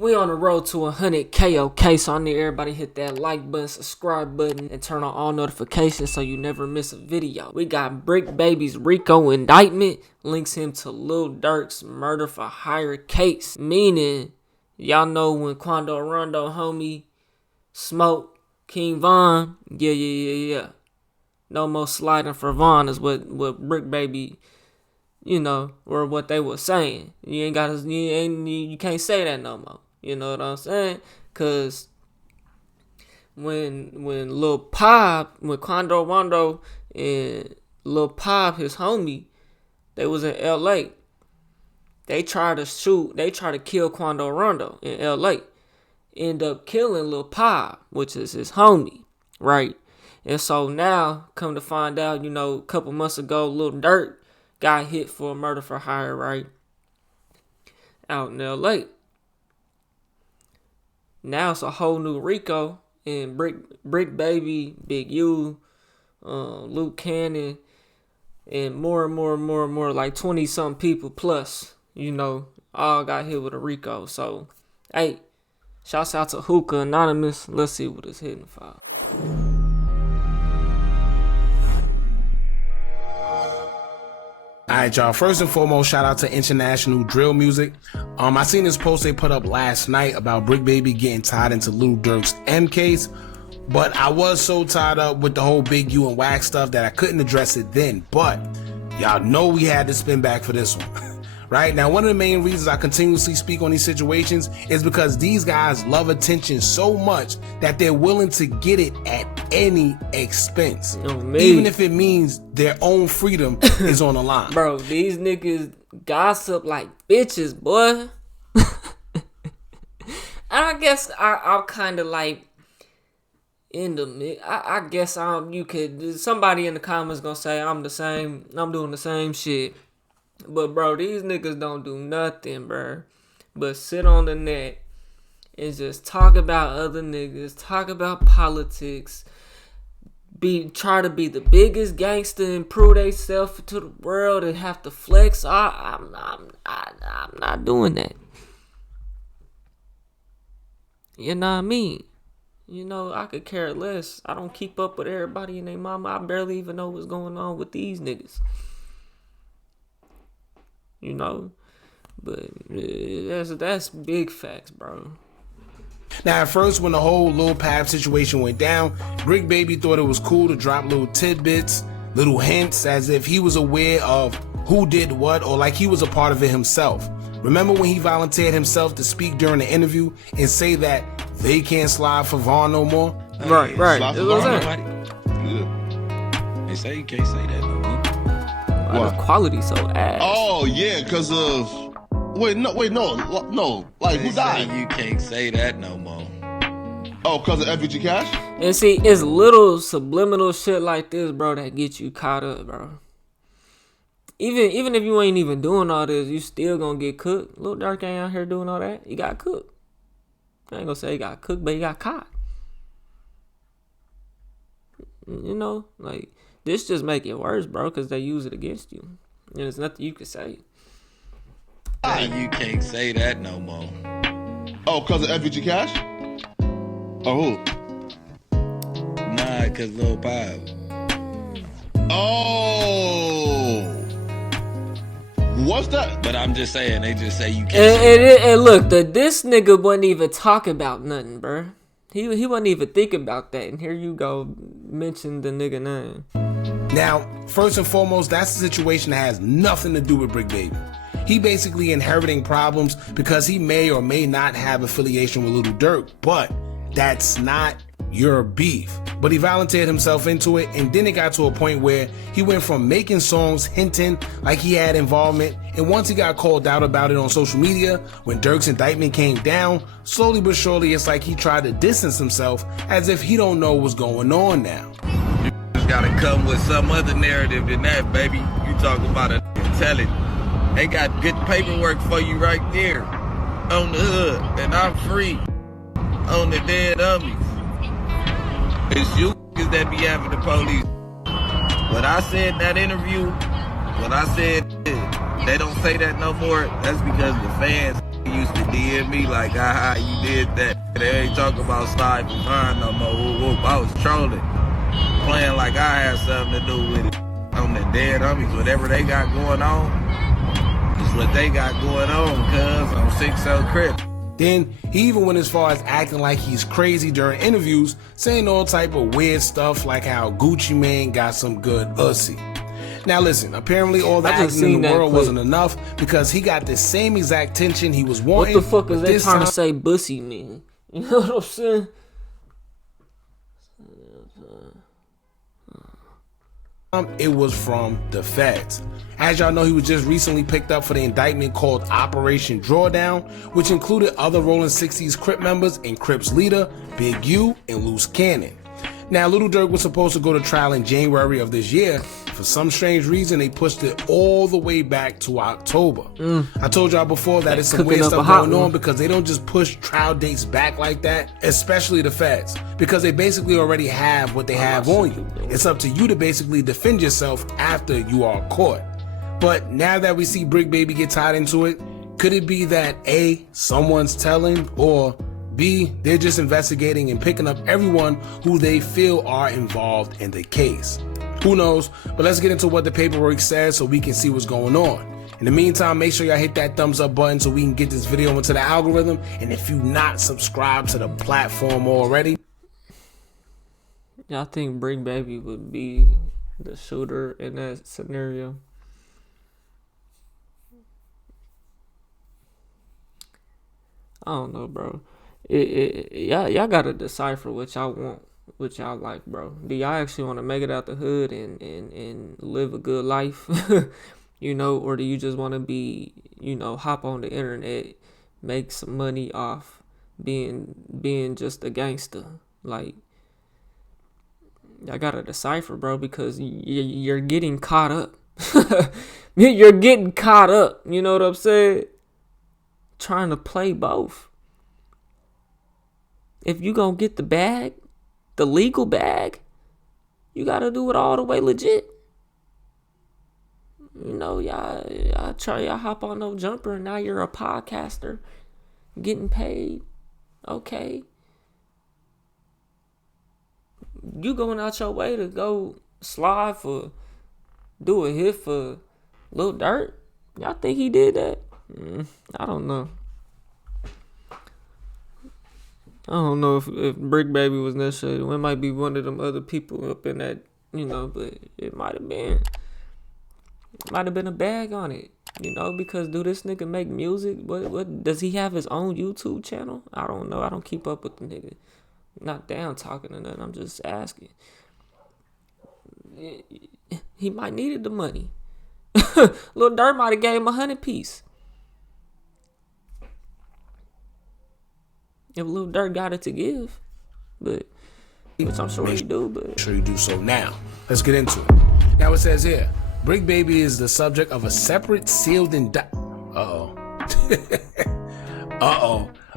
We on the road to 100K, okay? So I need everybody hit that like button, subscribe button, and turn on all notifications so you never miss a video. We got Bricc Baby's RICO indictment links him to Lil Durk's murder for hire case. Meaning, y'all know when Quando Rondo homie smoked King Von, yeah. No more sliding for Von is what Bricc Baby, or what they were saying. You can't say that no more. You know what I'm saying? Cause when Lil Pop, when Quando Rondo and Lil Pop, his homie, they was in LA. They tried to kill Quando Rondo in LA. End up killing Lil Pop, which is his homie, right? And so now, come to find out, a couple months ago, Lil Durk got hit for a murder for hire, right? Out in LA. Now it's a whole new RICO, and Bricc Baby, Big U, Luke Cannon, and more, like 20-something people plus, all got hit with a RICO. So, hey, shouts out to Hookah Anonymous. Let's see what it's hitting for. Alright, y'all. First and foremost, shout out to International Drill Music. I seen this post they put up last night about Bricc Baby getting tied into Lil Durk's M case, but I was so tied up with the whole Big U and Wax stuff that I couldn't address it then. But y'all know we had to spin back for this one. Right now, one of the main reasons I continuously speak on these situations is because these guys love attention so much that they're willing to get it at any expense, even if it means their own freedom is on the line. Bro, these niggas gossip like bitches, boy. I guess I'm kind of like in the mid. I guess you could. Somebody in the comments gonna say I'm the same. I'm doing the same shit. But bro, these niggas don't do nothing, bro, but sit on the net and just talk about other niggas, talk about politics, try to be the biggest gangster and prove themselves to the world and have to flex. I'm not doing that. You know what I mean? I could care less. I don't keep up with everybody and their mama. I barely even know what's going on with these niggas. But that's big facts, bro. Now, at first, when the whole Lil Pap situation went down, Bricc Baby thought it was cool to drop little tidbits, little hints, as if he was aware of who did what or like he was a part of it himself. Remember when he volunteered himself to speak during the interview and say that they can't slide for Von no more? Right. That's what I'm They say you can't say that no more. The quality so ass. Oh yeah, cause of no. Like who died? You can't say that no more. Oh, cause of FVG Cash? And see, it's little subliminal shit like this, bro, that get you caught up, bro. Even if you ain't even doing all this, you still gonna get cooked. Lil Durk ain't out here doing all that. He got cooked. I ain't gonna say he got cooked, but he got caught. Like, this just make it worse, bro, because they use it against you. And there's nothing you can say. You can't say that no more. Oh, cause of FVG Cash? Oh, who? Nah, cause Lil Pop. Oh, what's that? But I'm just saying, they just say you can't. And look, this nigga wasn't even talking about nothing, bro. He wasn't even thinking about that, and here you go, mention the nigga name. Now, first and foremost, that's a situation that has nothing to do with Bricc Baby. He basically inheriting problems because he may or may not have affiliation with Lil Durk, but that's not your beef. But he volunteered himself into it, and then it got to a point where he went from making songs hinting like he had involvement, and once he got called out about it on social media, when Durk's indictment came down, slowly but surely it's like he tried to distance himself as if he don't know what's going on now. You just gotta come with some other narrative than that, baby. You talk about it, tell it. They got good paperwork for you right there on the hood, and I'm free on the dead dummies. It's you that be having the police. What I said in that interview, what I said, they don't say that no more. That's because the fans used to DM me like, ah, you did that. They ain't talking about slide behind no more. Whoop, whoop. I was trolling, playing like I had something to do with it. On the dead homies, whatever they got going on, is what they got going on, cuz on 6-0 Crip. Then he even went as far as acting like he's crazy during interviews, saying all type of weird stuff like how Gucci Mane got some good pussy. Now listen, apparently all the acting in the world wasn't enough because he got the same exact tension he was wanting. What the fuck is they trying to say bussy mean? You know what I'm saying? It was from the feds. As y'all know, he was just recently picked up for the indictment called Operation Drawdown, which included other Rolling 60s Crip members and Crips leader Big U and Loose Cannon. Now, Little Durk was supposed to go to trial in January of this year. For some strange reason, they pushed it all the way back to October. I told y'all before that it's some weird stuff going on because they don't just push trial dates back like that, especially the feds, because they basically already have what they have on you. It's up to you to basically defend yourself after you are caught. But now that we see Bricc Baby get tied into it, could it be that A, someone's telling, or B, they're just investigating and picking up everyone who they feel are involved in the case? Who knows? But let's get into what the paperwork says so we can see what's going on. In the meantime, make sure y'all hit that thumbs up button so we can get this video into the algorithm. And if you not subscribed to the platform already, y'all think Bricc Baby would be the shooter in that scenario? I don't know, bro. Y'all gotta decipher what y'all want, what y'all like, bro. Do y'all actually want to make it out the hood and live a good life, you know, or do you just want to be, you know, hop on the internet, make some money off being just a gangster? Like, y'all gotta decipher, bro, because you're getting caught up. You're getting caught up. You know what I'm saying? Trying to play both. If you gonna get the bag, the legal bag, you gotta do it all the way legit. You know, y'all hop on no jumper and now you're a podcaster getting paid. Okay. You going out your way to go slide for, do a hit for Lil Durk? Y'all think he did that? I don't know. I don't know if Bricc Baby was necessarily. It might be one of them other people up in that, you know, but it might have been. Might have been a bag on it, you know, because do this nigga make music? What does he have his own YouTube channel? I don't know. I don't keep up with the nigga. Not down talking or nothing. I'm just asking. He might needed the money. Lil Durk might have gave him 100 piece. If Lil Durk got it to give, but which I'm sure he do. But make sure you do so now. Let's get into it. Now it says here, Bricc Baby is the subject of a separate sealed indictment.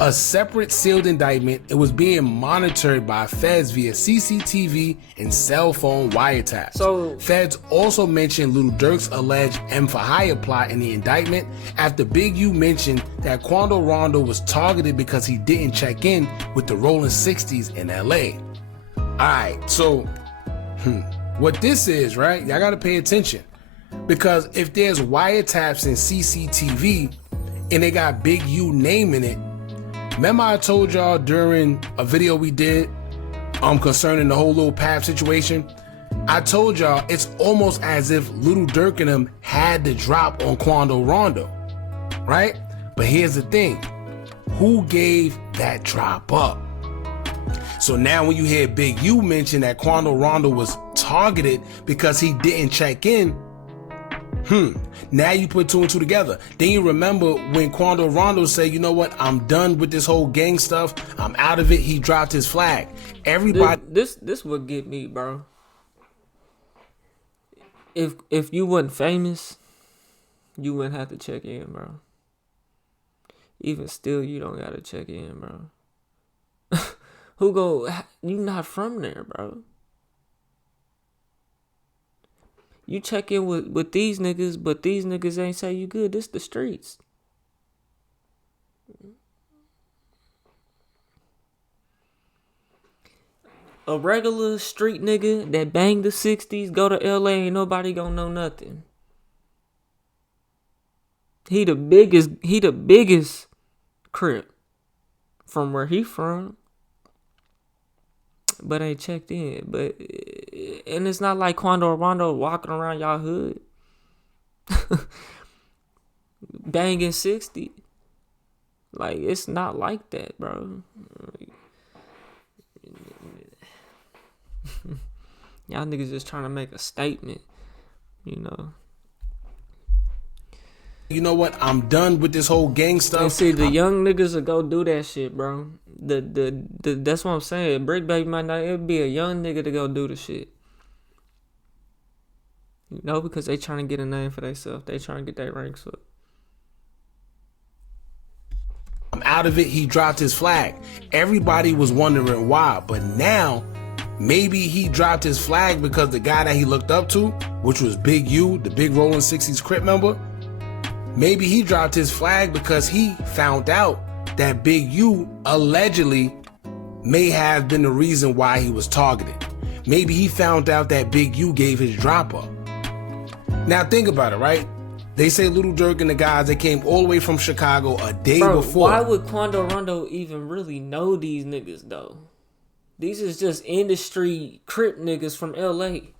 A separate sealed indictment. It was being monitored by feds via CCTV and cell phone wiretaps. So feds also mentioned Lil Durk's alleged M for Hire plot in the indictment after Big U mentioned that Quando Rondo was targeted because he didn't check in with the Rolling 60s in LA. Alright, so what this is, right? Y'all gotta pay attention. Because if there's wiretaps and CCTV and they got Big U name in it, remember I told y'all during a video we did concerning the whole Lil Pap situation? I told y'all it's almost as if Little Durk and them had the drop on Quando Rondo, right? But here's the thing. Who gave that drop up? So now when you hear Big U mention that Quando Rondo was targeted because he didn't check in, now you put two and two together. Then you remember when Quando Rondo said, you know what, I'm done with this whole gang stuff, I'm out of it, he dropped his flag. Everybody, this would get me, bro. If you wasn't famous, you wouldn't have to check in, bro. Even still, you don't gotta check in, bro. You not from there, bro. You check in with these niggas, but these niggas ain't say you good. This the streets. A regular street nigga that banged the 60s, go to LA, ain't nobody gonna know nothing. He the biggest Crip from where he from, but ain't checked in. But and it's not like Quando Rondo walking around y'all hood banging 60. Like, it's not like that, bro. Y'all niggas just trying to make a statement, you know. You know what? I'm done with this whole gang stuff. And see, the young niggas will go do that shit, bro. That's what I'm saying. Bricc Baby might not. It'd be a young nigga to go do the shit. You know, because they trying to get a name for themselves. They trying to get their ranks up. I'm out of it. He dropped his flag. Everybody was wondering why, but now maybe he dropped his flag because the guy that he looked up to, which was Big U, the big Rolling 60s Crip member, maybe he dropped his flag because he found out that Big U allegedly may have been the reason why he was targeted. Maybe he found out that Big U gave his drop up. Now think about it, right? They say Little Durk and the guys, they came all the way from Chicago a day before. Why would Quando Rondo even really know these niggas, though? These is just industry Crip niggas from LA.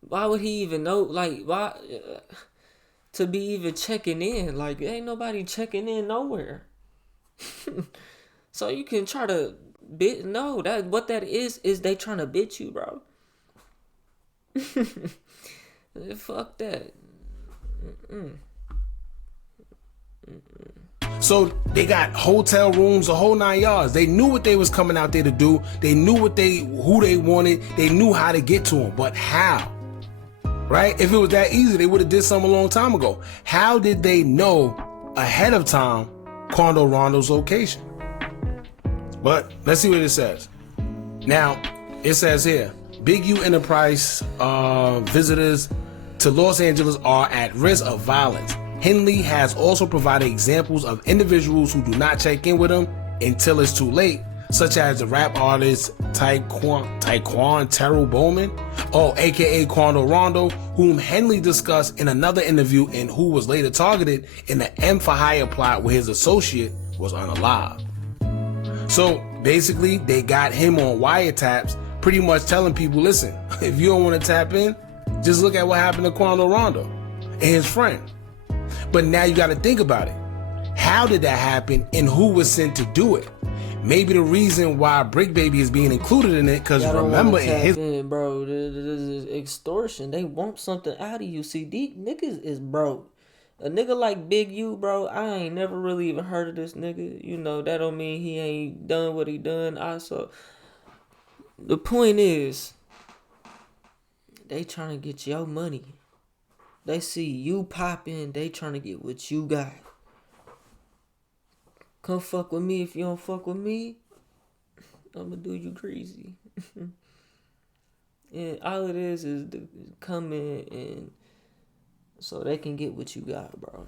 Why would he even know? Like, why? To be even checking in. Like, ain't nobody checking in nowhere. So you can try to bit. No, what that is they trying to bit you, bro. Fuck that. So they got hotel rooms, the whole 9 yards. They knew what they was coming out there to do. They knew who they wanted. They knew how to get to them, but how? Right? If it was that easy, they would have did something a long time ago. How did they know ahead of time Quando Rondo's location? But let's see what it says. Now, it says here, Big U Enterprise visitors to Los Angeles are at risk of violence. Henley has also provided examples of individuals who do not check in with him until it's too late, such as the rap artist Taekwon Terrell Bowman, aka Quando Rondo, whom Henley discussed in another interview and who was later targeted in the M for Hire plot where his associate was unalive. So basically, they got him on wiretaps, pretty much telling people, listen, if you don't want to tap in, just look at what happened to Quando Rondo and his friend. But now you got to think about it. How did that happen and who was sent to do it? Maybe the reason why Bricc Baby is being included in it, because remember in his... Bro, this is extortion. They want something out of you. See, these niggas is broke. A nigga like Big U, bro, I ain't never really even heard of this nigga. You know, that don't mean he ain't done what he done. The point is, they trying to get your money. They see you popping, they trying to get what you got. Come fuck with me. If you don't fuck with me, I'ma do you crazy. And all it is to come in and so they can get what you got, bro.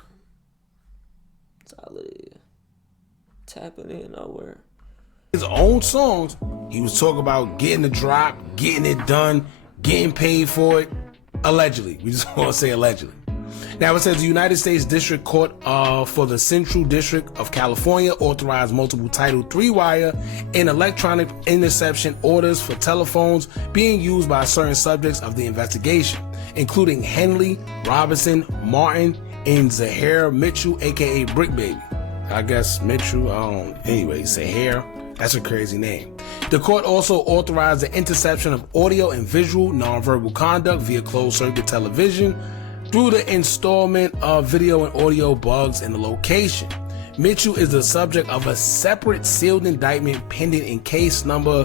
That's all it is. Tapping in nowhere. His own songs, he was talking about getting the drop, getting it done, getting paid for it. Allegedly. We just want to say allegedly. Now it says the United States District Court for the Central District of California authorized multiple Title III wire and electronic interception orders for telephones being used by certain subjects of the investigation, including Henley, Robinson, Martin, and Zahir Mitchell, aka Bricc Baby. I guess Mitchell, anyway, Zahir, that's a crazy name. The court also authorized the interception of audio and visual nonverbal conduct via closed circuit television through the installment of video and audio bugs in the location. Mitchell is the subject of a separate sealed indictment pending in case number,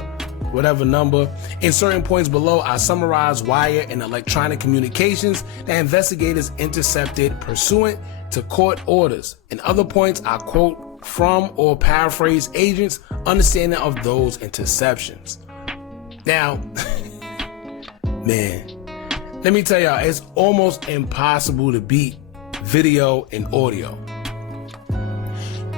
whatever number. In certain points below are summarized wire and electronic communications that investigators intercepted pursuant to court orders. In other points, I quote from or paraphrase agents' understanding of those interceptions. Now, man, let me tell y'all, it's almost impossible to beat video, and audio.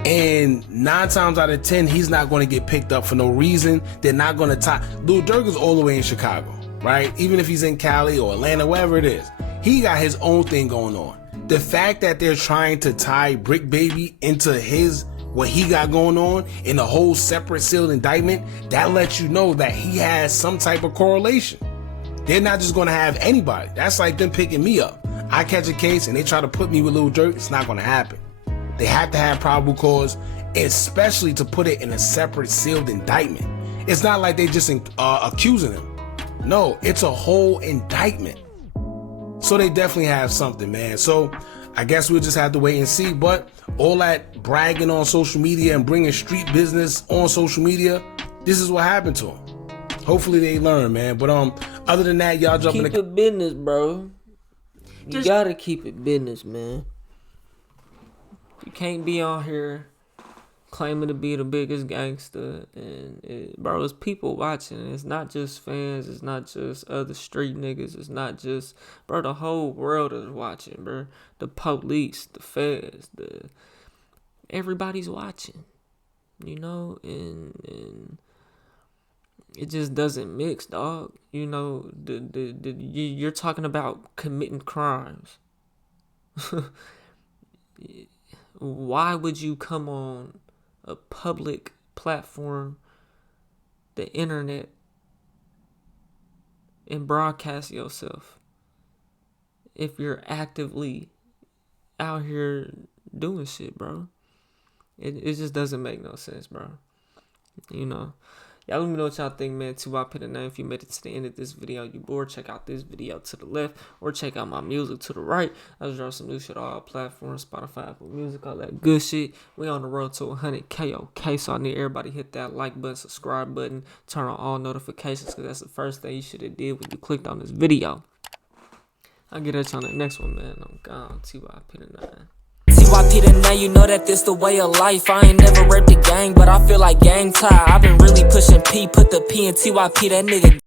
And 9 times out of 10, he's not going to get picked up for no reason. They're not going to tie. Lil Durk is all the way in Chicago, right? Even if he's in Cali or Atlanta, wherever it is, he got his own thing going on. The fact that they're trying to tie Bricc Baby into what he got going on in a whole separate sealed indictment, that lets you know that he has some type of correlation. They're not just going to have anybody. That's like them picking me up. I catch a case and they try to put me with Lil Durk. It's not going to happen. They have to have probable cause, especially to put it in a separate sealed indictment. It's not like they just accusing him. No, it's a whole indictment. So they definitely have something, man. So I guess we'll just have to wait and see. But all that bragging on social media and bringing street business on social media, this is what happened to them. Hopefully they learn, man. But other than that, y'all jump in the... Keep it business, bro. You gotta keep it business, man. You can't be on here claiming to be the biggest gangster, and bro, it's people watching. It's not just fans. It's not just other street niggas. It's not just, bro, the whole world is watching, bro. The police, the feds, everybody's watching, you know, and it just doesn't mix, dog. You know, you're talking about committing crimes. Why would you come on a public platform, the internet, and broadcast yourself if you're actively out here doing shit, bro? It just doesn't make no sense, bro. You know. Y'all let me know what y'all think, man. 2 Put a name. If you made it to the end of this video, you bored, check out this video to the left, or check out my music to the right. I just dropped some new shit on all platforms, Spotify, Apple Music, all that good shit. We on the road to 100K, okay? So I need everybody hit that like button, subscribe button, turn on all notifications, because that's the first thing you should have did when you clicked on this video. I'll get at you on the next one, man. I'm gone. 2 Put a 9. TYP the name, you know that this the way of life. I ain't never raped the gang, but I feel like gang tie. I've been really pushing P, put the P in TYP, that nigga.